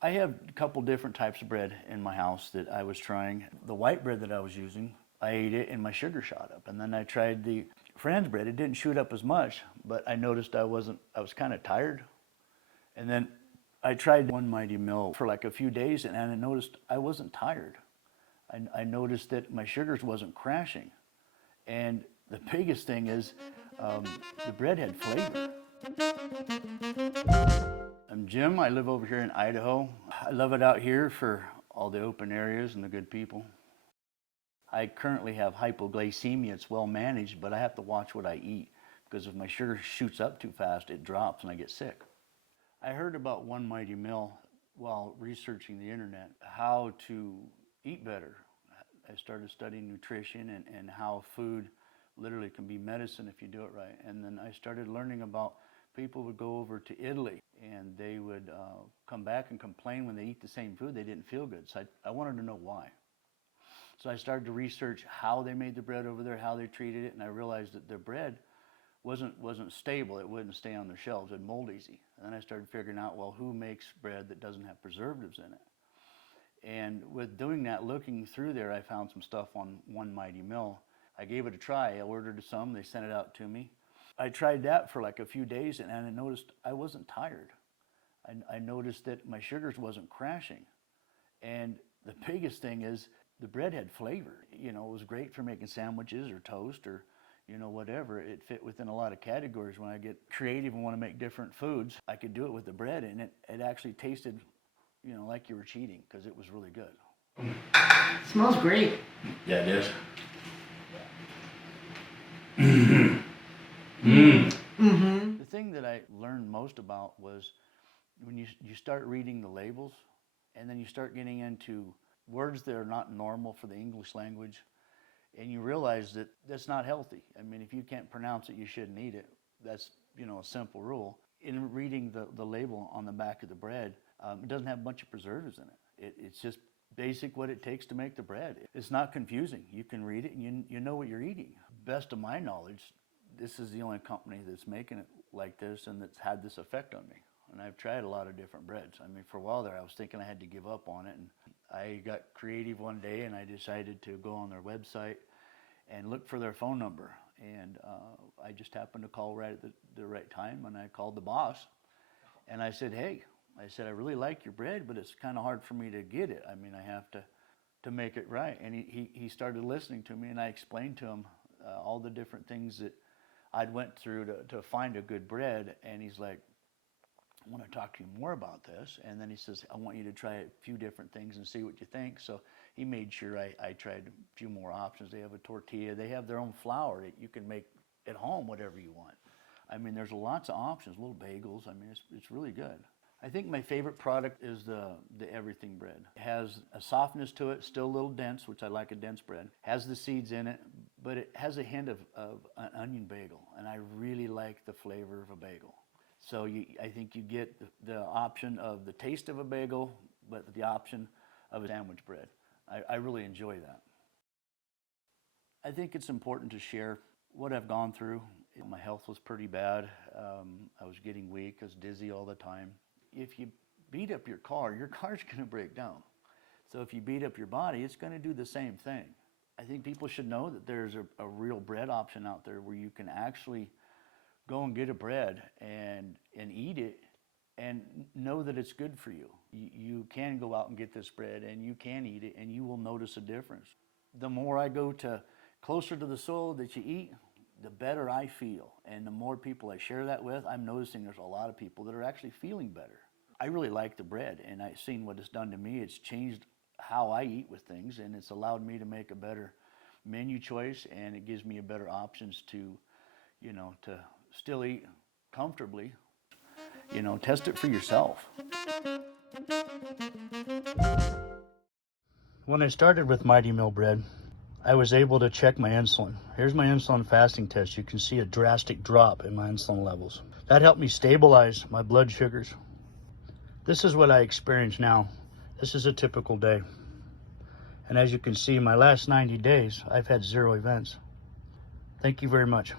I have a couple different types of bread in my house that I was trying. The white bread that I was using, I ate it and my sugar shot up. And then I tried the Fran's bread. It didn't shoot up as much, but I noticed I was kind of tired. And then I tried One Mighty Mill for like a few days, and I noticed I wasn't tired. I noticed that my sugars wasn't crashing. And the biggest thing is the bread had flavor. I'm Jim. I live over here in Idaho. I love it out here for all the open areas and the good people. I currently have hypoglycemia. It's well managed, but I have to watch what I eat because if my sugar shoots up too fast, it drops and I get sick. I heard about One Mighty Mill while researching the internet, how to eat better. I started studying nutrition and how food literally can be medicine if you do it right. And then I started learning about people would go over to Italy and they would come back and complain when they eat the same food, they didn't feel good. So I wanted to know why. So I started to research how they made the bread over there, how they treated it, and I realized that their bread wasn't stable. It wouldn't stay on their shelves. It'd mold easy. And then I started figuring out, well, who makes bread that doesn't have preservatives in it? And with doing that, looking through there, I found some stuff on One Mighty Mill. I gave it a try. I ordered some. They sent it out to me. I tried that for like a few days, and I noticed I wasn't tired. I noticed that my sugars wasn't crashing. And the biggest thing is the bread had flavor. You know, it was great for making sandwiches or toast or, you know, whatever. It fit within a lot of categories. When I get creative and want to make different foods, I could do it with the bread, and it actually tasted, you know, like you were cheating because it was really good. It smells great. Yeah, it is. The thing that I learned most about was when you start reading the labels and then you start getting into words that are not normal for the English language, and you realize that that's not healthy. I mean, if you can't pronounce it, you shouldn't eat it. That's, you know, a simple rule. In reading the label on the back of the bread, it doesn't have a bunch of preservatives in it. It's just basic what it takes to make the bread. It's not confusing. You can read it and you know what you're eating. Best of my knowledge, this is the only company that's making it like this and that's had this effect on me. And I've tried a lot of different breads. I mean, for a while there, I was thinking I had to give up on it. And I got creative one day and I decided to go on their website and look for their phone number. And I just happened to call right at the right time, and I called the boss. And I said, hey, I really like your bread, but it's kind of hard for me to get it. I mean, I have to make it right. And he started listening to me, and I explained to him all the different things that I'd went through to find a good bread. And he's like, I want to talk to you more about this. And then he says, I want you to try a few different things and see what you think. So he made sure I tried a few more options. They have a tortilla. They have their own flour that you can make at home, whatever you want. I mean, there's lots of options, little bagels. I mean, it's really good. I think my favorite product is the everything bread. It has a softness to it, still a little dense, which I like a dense bread. Has the seeds in it, but it has a hint of an onion bagel, and I really like the flavor of a bagel. So I think you get the option of the taste of a bagel, but the option of a sandwich bread. I really enjoy that. I think it's important to share what I've gone through. My health was pretty bad. I was getting weak. I was dizzy all the time. If you beat up your car's going to break down. So if you beat up your body, it's going to do the same thing. I think people should know that there's a real bread option out there where you can actually go and get a bread and eat it and know that it's good for you. You can go out and get this bread and you can eat it and you will notice a difference. The more I go closer to the soil that you eat, the better I feel. And the more people I share that with, I'm noticing there's a lot of people that are actually feeling better. I really like the bread, and I've seen what it's done to me. It's changed how I eat with things, and it's allowed me to make a better menu choice, and it gives me a better options to still eat comfortably. Test it for yourself. When I started with Mighty Mill bread, I was able to check my insulin. Here's my insulin fasting test. You can see a drastic drop in my insulin levels. That helped me stabilize my blood sugars. This is what I experience now. This is a typical day. And as you can see, my last 90 days, I've had 0 events. Thank you very much.